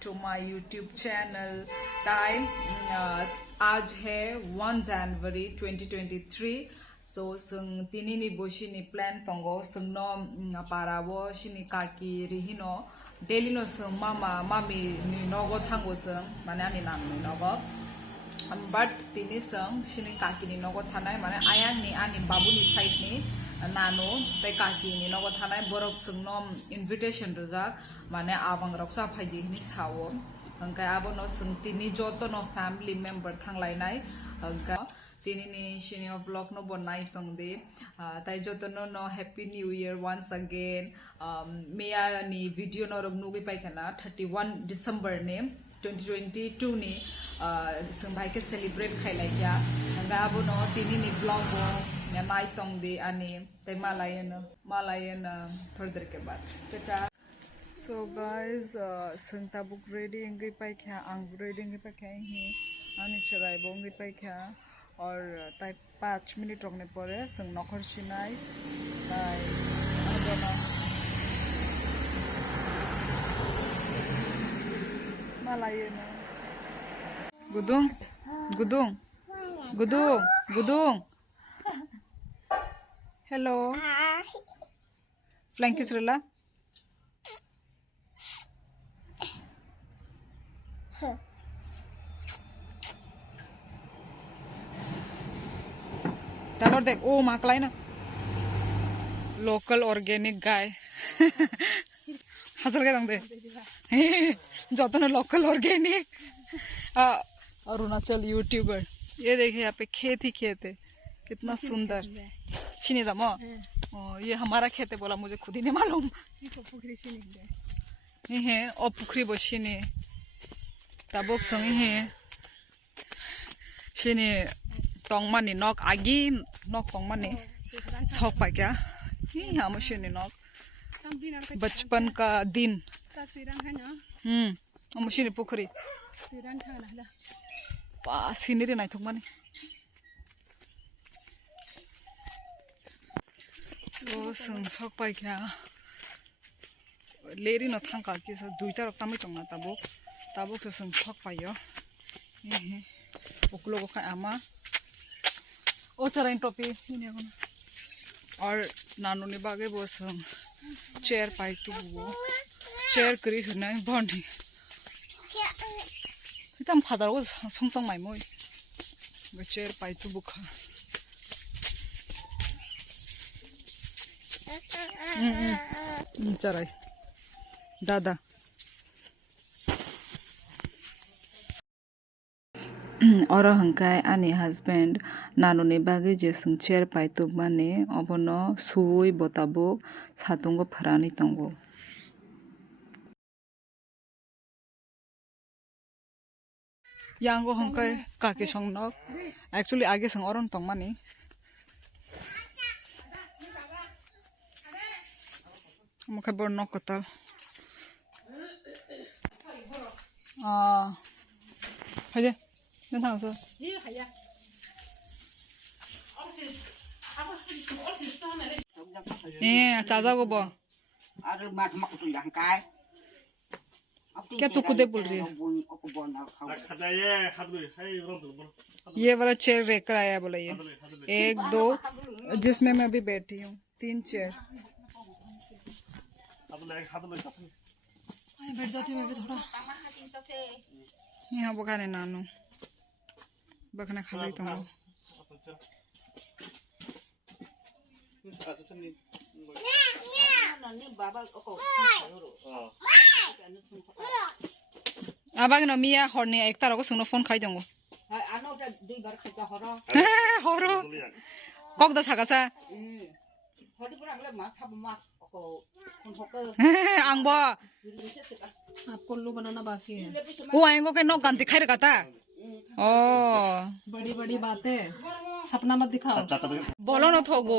to my YouTube channel. Time आज है 1 January 2023. So sung tinini boshini plan tongo sung no parawo shini kaki rihino daily no sung mami ni nogo thango sung mane ani nam ni nogo but tini sung shini kaki ni nogo thanai mane ayang ni ani babu ni side ni nano tai kaki ni nogo thanai borok sung no invitation rojak mane abang roksa phaidi ni sawo angkai abono sung tini joto no family member thanglai nai angkai tini ni shini vlog no bonai tongde tai joto no happy new year once again meya ni video no rog nugi paikana 31 December ne 2022 ni sung bhai ke celebrate khailai ya anga abono tini ni vlog bo nai tongde ani tai malayan further ke baad tata. So guys sung tabuk ready ngai paikha ang ready ngai paikha hi ani charai bo ngai paikha और ताई 5 minute रखने पड़े संग नखर सिनाई ताई आजना मालाये ना गुदुंग गुदुंग गुदुंग गुदुंग hello फ्लैंकिस रला Talor dek, oh maklay na. Local organic guy. Hasal ka lang de. Joto na local organic. Arunachal YouTuber ये देखिए यहाँ पे खेत ही खेत है कितना सुंदर चीनी दम ये हमारा खेत है बोला मुझे खुद ही नहीं मालूम ये है और पुखरी बशीनी तबोक संगी है चीनी tongmani nok agi nok tongmani chok pa kya hi हम शनि nok बचपन का दिन हम शनि पोखरी पास सिनेरी नाय थकमानी so sung chok pa kya लेरी न थांका कि स दुईटा रक्तामै तंगना tabuk so sung chok pa yo हे ओकलो को खा आमा ओ चराइन टोपी और नानू ने बागे बोस चेयर पाई तो वो चेयर करी है ना बॉन्डी इतना फादर को सुनता माय मोई वो चेयर पाई तो बुखा चराई दादा और हंकाय आनी हस्बैंड नानु ने बागे जे सुं चेयर पाइतु माने अबनो सुई बताबो सातुंगो फरानी तंगो यांगो हंकाय काके संगनक एक्चुअली आगे संग अरन तंग माने मुखे बर नक कतल हाजे नों थांसो चाजागो बो क्या तू खुदे बोल रही है ये वाला चेयर लेकर आया बोला ये 1 2 जिसमें मैं अभी बैठी हूँ 3 चेयर बैठ जाती हूँ थोड़ा यहाँ बखाने नानू बखना खा ली तुम आबाग न मिया हरने एक तारा को सुनो फोन खाई दूंगो हरो कब दा सागासा आंबो आपको लो बनाना बाकी है वो आएंगो के नो गंती खाई रखा ओ बड़ी बड़ी बातें सपना मत दिखाओ बोलो न थोगो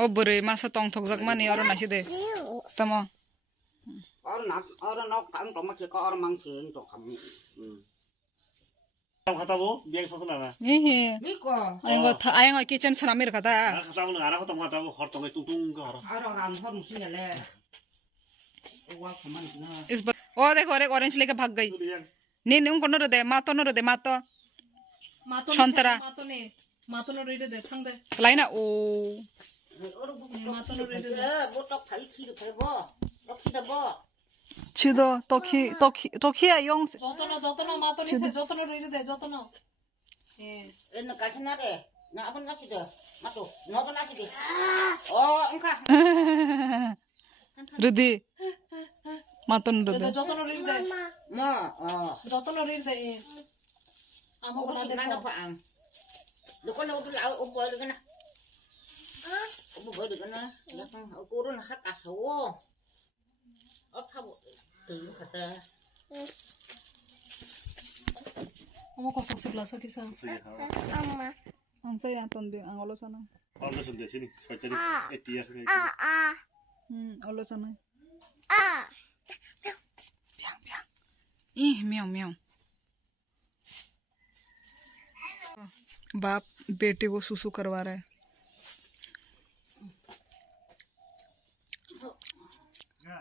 ओ बुरे मासा तोंग थोक जग मानी और नासी दे तमो और ना काम तो मत को और मांग से तो कम खाताबो बियाग ससना ना नि को आएंगो किचन सना मेर खाता खाताबो ना आरा खाताबो हर तो तुंग को हर आराम हर मुसिले इस बार ओ देखो और एक ऑरेंज लेके भाग गई नहीं नहीं उनको न दे मातो संतरा मातो न रेडे दे थांग दे लाइना ओ मातो न रेडे दे 치도 또키야 용 저토노 마토 니세 저토노 레डे दे 저토노 예 얘는 같이 나래 나 아버지 나기도 맞죠 너도 나기도 응가 르디 마톤 르디 저토노 레डे दे 뭐 저토노 레डे दे 예 아무 거나 돼 나는 봐 너거는 오늘 오빠 어디가나 오빠 어디가나 약간 꼬르는 학가서 타고 từ 갔다 어머 거기서 슬라서 기사 앙짜야 떤데 앙 올라서나 얼른 대신에 절대로 에티아스 올라서나 뿅뿅 이 म्याऊ बाप बेटे को सुसु करवा रहा है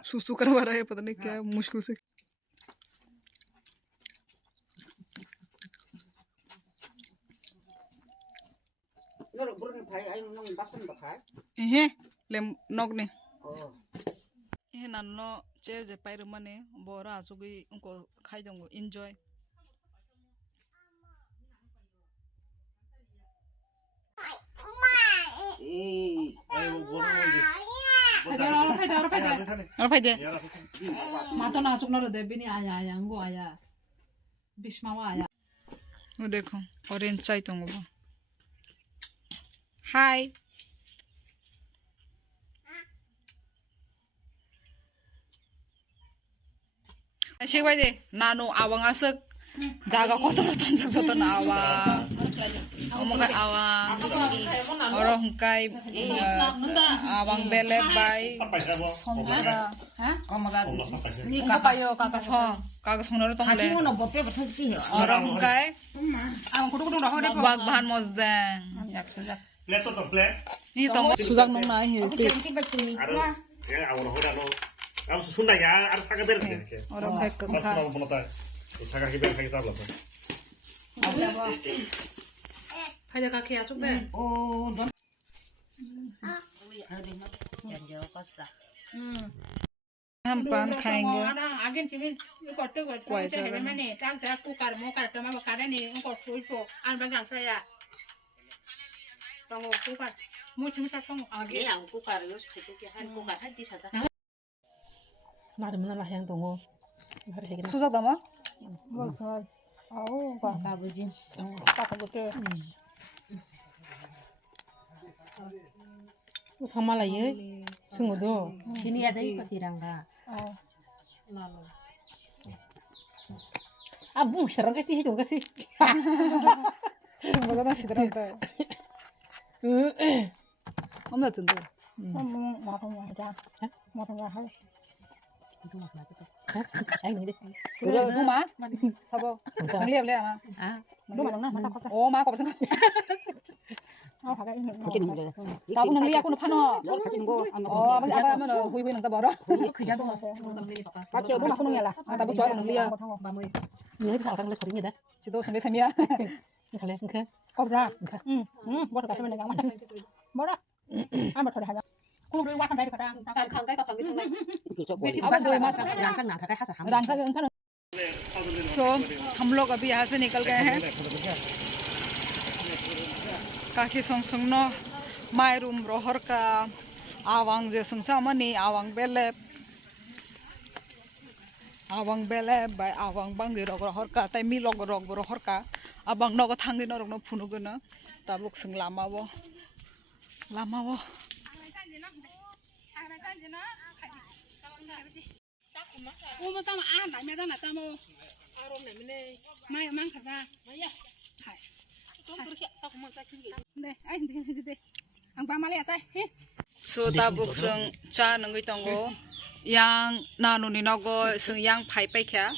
सुसु करवा रहा है पता नहीं क्या मुश्किल से 너를 부르는 파이 아니 너 맞선다 파이 हे ले नॉक ने हे नन्नो चेर जे पाइर माने बोरा आजुगी उनको खाइ दंगो एन्जॉय और फाइदे मातो ना चुक न रे दे बिनी आया अंगो आया बिस्मावा आया वो देखो ऑरेंज चाय दंगो हाय 시바이데 나노 아왕아석 자가 거더러 던져서던 아와 어머가 아와 어러 hunkai awang belek bai somra 엄마가 ni kapayo kakak sonoro tongle 이거는 뭐 빼고 터지지 어러 hunkai ang kudu kudu ro de bag bahan mosdang 플랫 또 플랫 ni tong su작 nong nai he te 아르 야 아우로 호라노 아무스 순나야 아르 사가베르 이렇게 어러 hunkai kakak 사스나 보나타 사가기 베르 하기 잡라서 파이데 가케야 좀 돼. 오넌 hampan khaenge आगे किमी कोटे कोटे है मैंने तांग ता cooker मो कर तमा बकारे ने को सुइपो आन बंगाल सया तंगो कुकर मुछ मुछ तंगो आगे 안 꼬가를 요새 가지고 한 꼬가 한띠 사자 나름나 향 동고 수작 담아 아우 가부지 까까부터 정말라요 승우도 신이야 돼 이거디랑가 아 무시랑 같이 해줘 같이 뭐가 나 시들한다 엄마 준대 그래 누마 사보 리얼 레아마 오마 거기서 나도 능리 하고는 파노 아버지 아빠면 후이 능다 벌어 그자도 같이 오고 나고는 게라 나도 좋아 능리야 얘 사람 걸 거리냐 지도 생내 셈이야 그래 그래 거라 뭐라 같으면 내가 뭐라 아마 더 하자 공을 와 한다리 가라 강가가 상기 통네 अब दो मास रांsang ना था हासा हम रांसा सो हम लोग अभी यहाँ से निकल गए हैं काकी संग संग नो माय रूम रोहर का आवांग जे संसा मनी आवांग बेले बाय आवांग बांगी रग रोहर का ताई मी लग रग रोहर का आबांग नग थांगी न रग न फुनुगनो ताबुक संग लामावो 오마 따마 아 나메다 나따모 아롬 내면에 마이 망카다 마이야 하이 좀 그렇게 딱 고만 따키게 네 아이 네 앙바 말이야 따이 so tabuk sung cha nangoi tongo yang nanuni nogo sung yang phai pai kya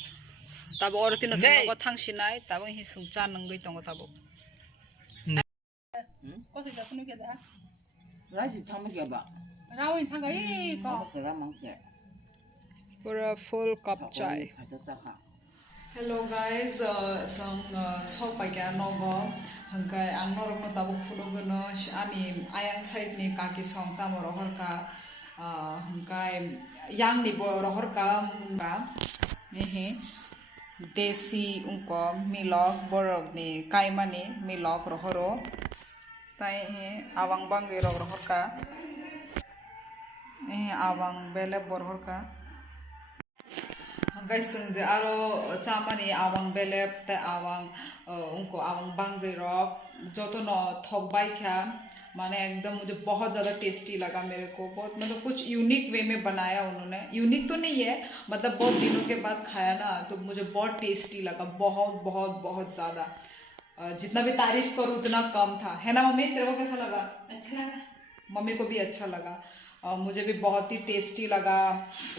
tabo orotino sung nogo thangsinai tabo hi sung cha nangoi tongo tabo 거기다 손으게다 라지 참게 봐 라오인 상가 이거 제가 망게 पूरा full cup chai. Hello guys, sang sok pagya nogo hangkai ang norok no tabuk fulogono ani ayang side ni kaki song tamo rohor ka hangkai yang ni bo rohor ka ba ehe desi unko milok borok ni kaimani milok rohoro tai he awang bang rohor ka ehe awang bele borhor ka guys Sanjay आरो चामानी आवंग बेलेब ते आवंग उनको आवंग बांगे rock जो तो न थोक by क्या माने एकदम मुझे बहुत ज़्यादा टेस्टी लगा मेरे को बहुत मतलब कुछ यूनिक वे में बनाया उन्होंने यूनिक तो नहीं है मतलब बहुत दिनों के बाद खाया ना तो मुझे बहुत टेस्टी लगा बहुत बहुत बहुत ज़्यादा जितना भी तारीफ करूँ उतना कम था है ना मम्मी तेरे को कैसा लगा अच्छा लगा मम्मी को भी अच्छा लगा मुझे भी बहुत ही टेस्टी लगा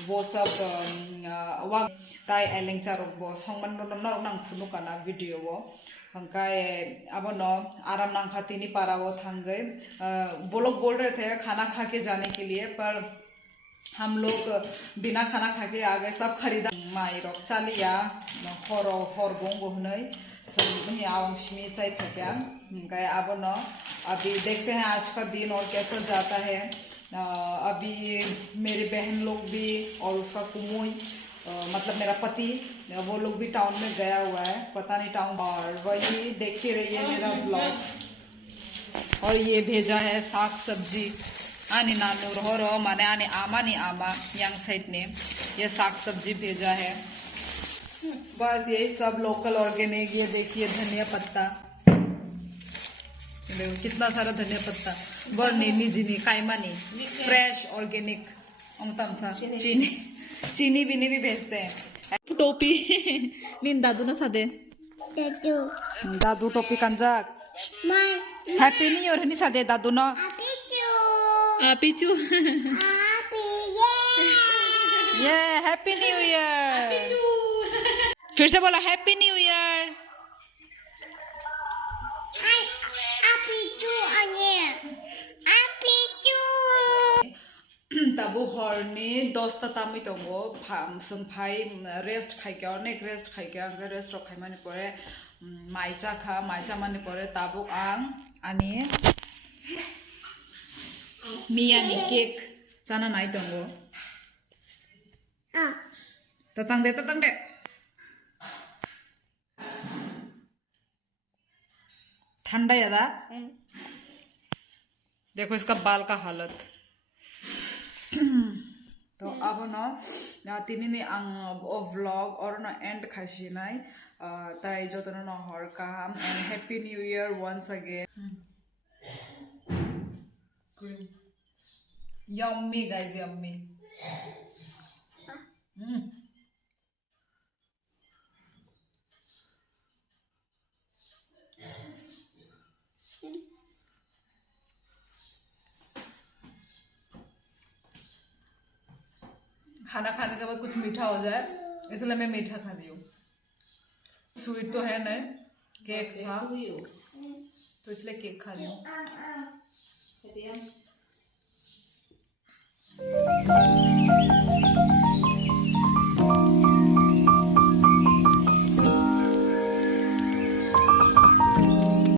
वो सब वाग ताई एलेंचा रोग संगमन नो नंग फुनु काना वीडियो वो हंकाय अब नो आराम नंग खाती नहीं पारा वो थंगे वो लोग बोल रहे थे खाना खा के जाने के लिए पर हम लोग बिना खाना खा के आ गए सब खरीदा माई रोग चालिया हर गोंगो नहीं सब आवंग शमी चाय थक्या हंकाय अब नो अभी देखते हैं आज का दिन और कैसा जाता है अभी मेरे बहन लोग भी और उसका कुमुई मतलब मेरा पति वो लोग भी टाउन में गया हुआ है पता नहीं टाउन और वही देखते रहिए मेरा ब्लॉग और ये भेजा है साग सब्जी आने नानू रो माने आने आमा नहीं आमा यंग साइड ने ये साग सब्जी भेजा है बस यही सब लोकल ऑर्गेनिक ये देखिए धनिया पत्ता देखो कितना सारा धनिया पत्ता बर नीनी जीनी कायमानी फ्रेश ऑर्गेनिक सा चीनी चीनी बीनी भी भेजते हैं टोपी नीन दादू ना सादे दादू टोपी कंजाक हैप्पी न्यू ईयर हनी सादे दादू ना पीचू ये हैप्पी न्यू ईयर फिर से बोला हैप्पी न्यू ईयर ताबो हरनी 10टा तामी दंगो जों भाई रेस्ट खाइके अनेक रेस्ट खाइके आं रेस्ट खाइ माने परे माइचा खा माइचा माने परे ताबो आं आनी मियानी केक जाना नाय दंगो ततंग दे ठंडा यादा देखो इसका बाल का हालत तो अब न तिनी आं व्लॉग और न एंड खासिनाय ताई जतन न हर काम and happy new year once again yummy guys yummy खाना खाने के बाद कुछ मीठा हो जाए इसलिए मैं मीठा खा रही हूँ स्वीट तो है नहीं केक था तो इसलिए केक खा रही हूँ